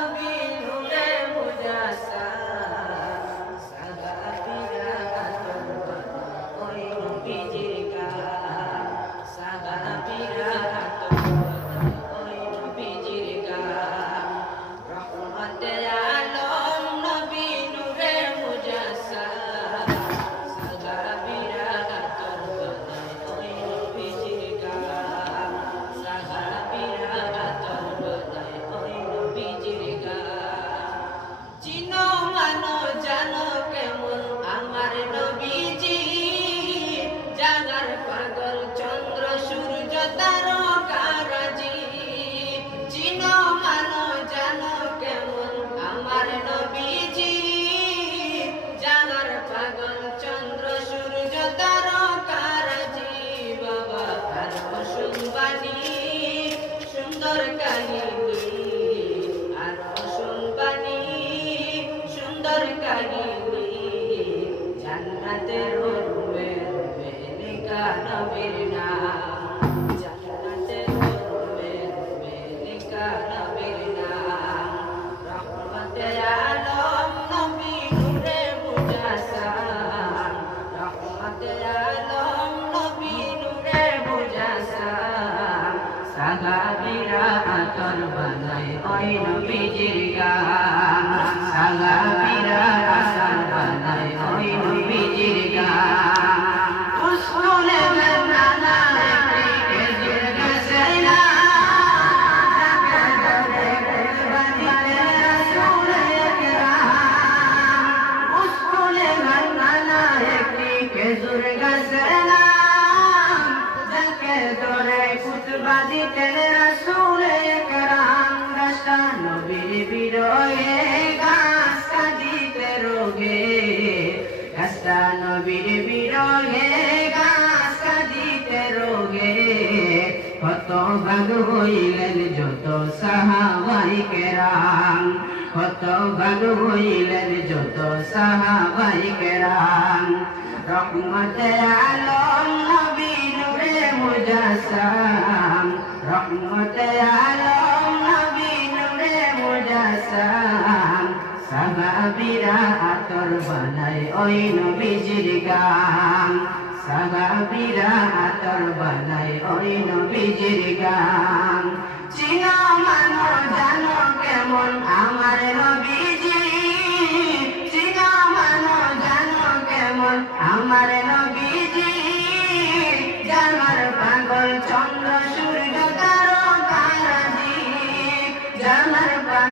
নবী নূরে মুজাসসাম সাহাবীরা আতর বানায় ওই নবীজির গান সাহাবীরা আতর বানায় ওই নবীজির গান রহমতে আলম নবী নূরে মুজাসসাম সাহাবীরা আতর বানায় ওই নবীজির গান সাহাবীরা আতর বানায় ওই নবীজির গান চিনো মানো জানো কেমন আমার নবীজি জাগার পাগল চন্দ্র সূর্য তারকারাজি চিনো মানো জানো কেমন আমার নবীজি জাগার পাগল চন্দ্র সূর্য তারকারাজি বাবা আর শুনবানি সুন্দর কাহিনী আর শুনবানি সুন্দর কাহিনী জান্নাতের রূপে রূপে লেখা নবীর নাম জান্নাতের রূপে রূপে লেখা নবীর নাম রহমতে আলম নবী নূরে মুজাসসাম রহমতে আলম নবী নূরে মুজাসসাম সাহাবীরা আতর বানায় ওই নবীজির গান সাহাবীরা আতর বানায় ওই নবীজির গান উসকুলে মেঘনা দেখে জিরগছে না বাঁধিতে রাসূল একরাম উসকুলে মেঘনা দেখে খেজুর গাছে না যাকে ধরে খুতবা দিতেন রাসূল একরাম গাছটা নবীর বিরহে গাছ কাঁদিতে রোগে গাছটা নবীর বিরহে গাছ কাঁদিতে রোগে কত ভাগ হইলেন যত সাহাবাই কেরাম কত ভাগ হইলেন যত সাহাবাই কেরাম রহমতে আলম নবী নূরে মুজাসসাম রহমতে আলম নবী নূরে মুজাসসাম সাহাবীরা আতর বানায় ওই নবীজির গান সাহাবীরা আতর বানায় ওই নবীজির গান চিনো মানো জানো কেমন আমার নবীজি চিনো মানো জানো কেমন আমার